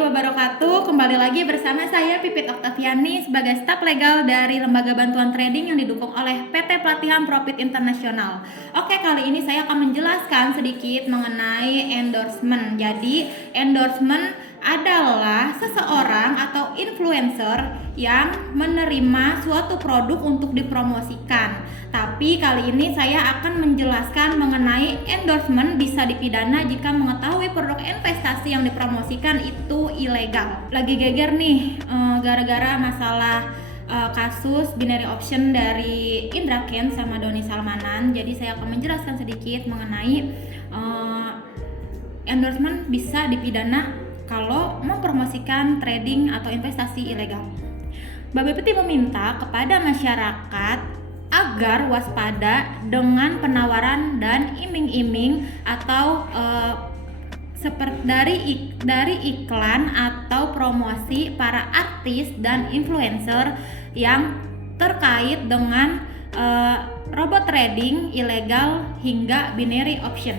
wabarakatuh. Kembali lagi bersama saya Pipit Oktaviani sebagai staf legal dari Lembaga Bantuan Trading yang didukung oleh PT Pelatihan Profit Internasional. Oke, kali ini saya akan menjelaskan sedikit mengenai endorsement. Jadi, endorsement adalah seseorang atau influencer yang menerima suatu produk untuk dipromosikan. Tapi kali ini saya akan menjelaskan mengenai endorsement bisa dipidana jika mengetahui produk investasi yang dipromosikan itu ilegal. Lagi geger nih gara-gara masalah kasus binary option dari Indra Kents sama Doni Salmanan. Jadi saya akan menjelaskan sedikit mengenai endorsement bisa dipidana kalau mempromosikan trading atau investasi ilegal. Bapepti meminta kepada masyarakat agar waspada dengan penawaran dan iming-iming atau seperti dari iklan atau promosi para artis dan influencer yang terkait dengan robot trading ilegal hingga binary option.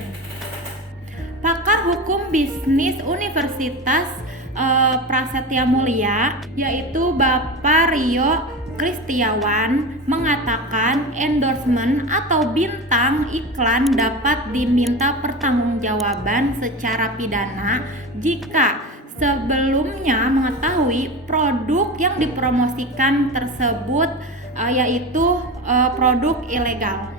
Pakar Hukum Bisnis Universitas Prasetya Mulia yaitu Bapak Rio Kristiawan mengatakan endorsement atau bintang iklan dapat diminta pertanggungjawaban secara pidana jika sebelumnya mengetahui produk yang dipromosikan tersebut yaitu produk ilegal.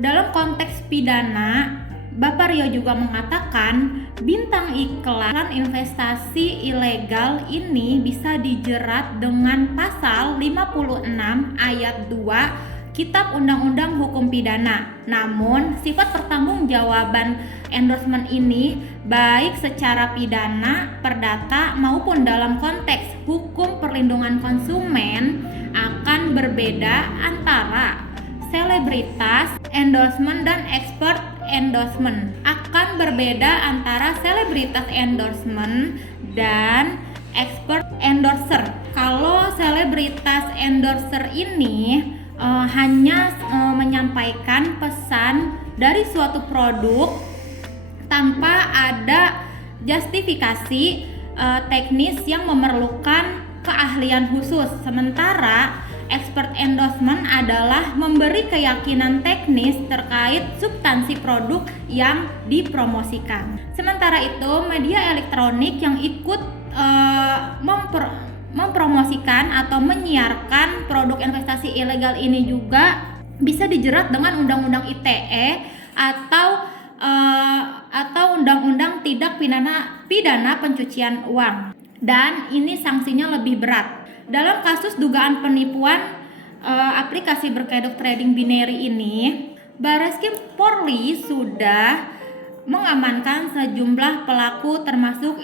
Dalam konteks pidana, Bapak Rio juga mengatakan bintang iklan investasi ilegal ini bisa dijerat dengan pasal 56 ayat 2 Kitab Undang-Undang Hukum Pidana. Namun, sifat pertanggungjawaban endorsement ini baik secara pidana, perdata maupun dalam konteks hukum perlindungan konsumen akan berbeda antara selebritas endorsement dan expert endorsement. Akan berbeda antara selebritas endorsement dan expert endorser. Kalau selebritas endorser ini hanya menyampaikan pesan dari suatu produk tanpa ada justifikasi teknis yang memerlukan keahlian khusus. Sementara expert endorsement adalah memberi keyakinan teknis terkait substansi produk yang dipromosikan. Sementara itu, media elektronik yang ikut mempromosikan atau menyiarkan produk investasi ilegal ini juga bisa dijerat dengan Undang-Undang ITE atau Undang-Undang Tindak Pidana Pencucian Uang. Dan ini sanksinya lebih berat. Dalam kasus dugaan penipuan aplikasi berkedok trading binary ini, Bareskrim Polri sudah mengamankan sejumlah pelaku termasuk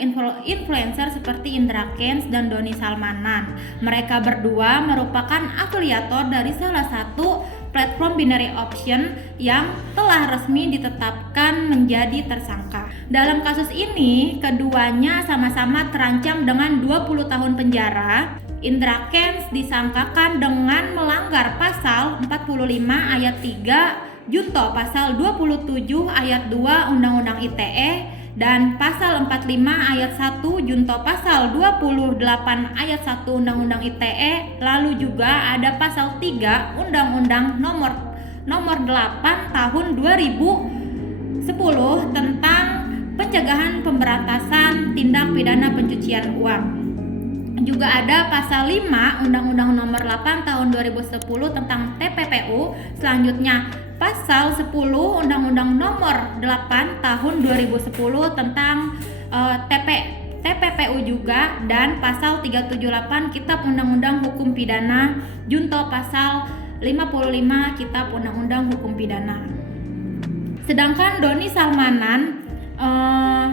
influencer seperti Indra Kents dan Doni Salmanan. Mereka berdua merupakan afiliator dari salah satu platform binary option yang telah resmi ditetapkan menjadi tersangka. Dalam kasus ini, keduanya sama-sama terancam dengan 20 tahun penjara. Indra Kents disangkakan dengan melanggar pasal 45 ayat 3 junto pasal 27 ayat 2 Undang-Undang ITE dan pasal 45 ayat 1 junto pasal 28 ayat 1 Undang-Undang ITE. Lalu juga ada pasal 3 Undang-Undang nomor 8 tahun 2010 tentang pencegahan pemberantasan tindak pidana pencucian uang. Juga ada pasal 5 Undang-Undang nomor 8 tahun 2010 tentang TPPU. Selanjutnya pasal 10 Undang-Undang nomor 8 tahun 2010 tentang TPPU juga, dan pasal 378 Kitab Undang-Undang Hukum Pidana junto pasal 55 Kitab Undang-Undang Hukum Pidana. Sedangkan Doni Salmanan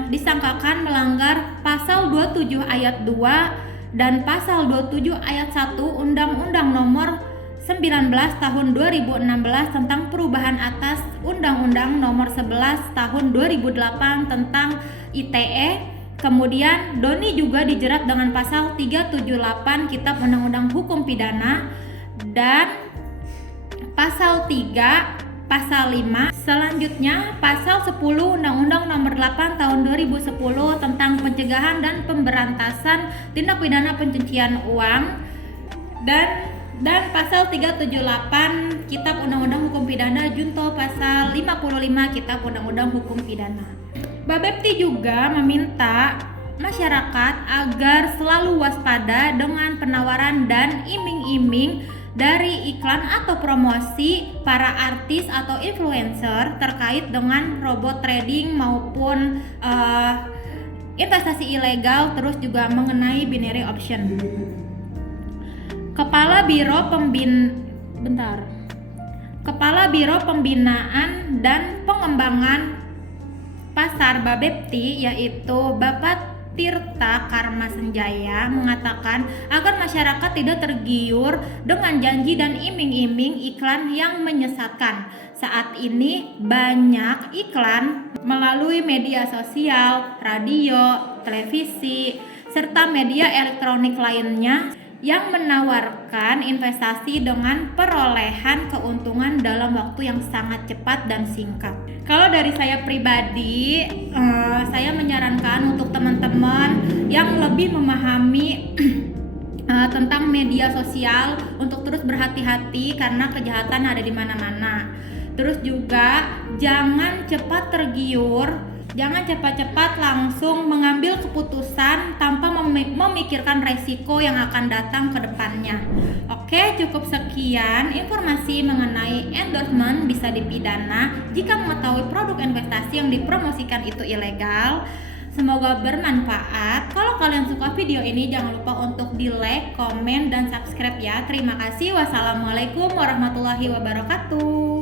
disangkakan melanggar pasal 27 ayat 2 dan pasal 27 ayat 1 Undang-Undang nomor 19 tahun 2016 tentang perubahan atas Undang-Undang nomor 11 tahun 2008 tentang ITE. Kemudian Doni juga dijerat dengan pasal 378 Kitab Undang-Undang Hukum Pidana dan pasal 3 pasal 5. Selanjutnya pasal 10 Undang-Undang Nomor 8 Tahun 2010 tentang pencegahan dan pemberantasan tindak pidana pencucian uang dan pasal 378 Kitab Undang-Undang Hukum Pidana junto pasal 55 Kitab Undang-Undang Hukum Pidana. Bapepti juga meminta masyarakat agar selalu waspada dengan penawaran dan iming-iming dari iklan atau promosi para artis atau influencer terkait dengan robot trading maupun investasi ilegal, terus juga mengenai binary option. Kepala Biro Pembinaan dan Pengembangan Pasar Bapepti yaitu Bapak Tirta Karma Senjaya mengatakan agar masyarakat tidak tergiur dengan janji dan iming-iming iklan yang menyesatkan. Saat ini banyak iklan melalui media sosial, radio, televisi, serta media elektronik lainnya yang menawarkan investasi dengan perolehan keuntungan dalam waktu yang sangat cepat dan singkat. Kalau dari saya pribadi, saya menyarankan untuk teman-teman yang lebih memahami tentang media sosial untuk terus berhati-hati karena kejahatan ada di mana-mana. Terus juga jangan cepat tergiur, jangan cepat-cepat langsung mengambil keputusan tanpa memikirkan resiko yang akan datang ke depannya. Oke, cukup sekian informasi mengenai endorsement bisa dipidana jika mengetahui produk investasi yang dipromosikan itu ilegal. Semoga bermanfaat. Kalau kalian suka video ini jangan lupa untuk di like, komen, dan subscribe ya. Terima kasih. Wassalamualaikum warahmatullahi wabarakatuh.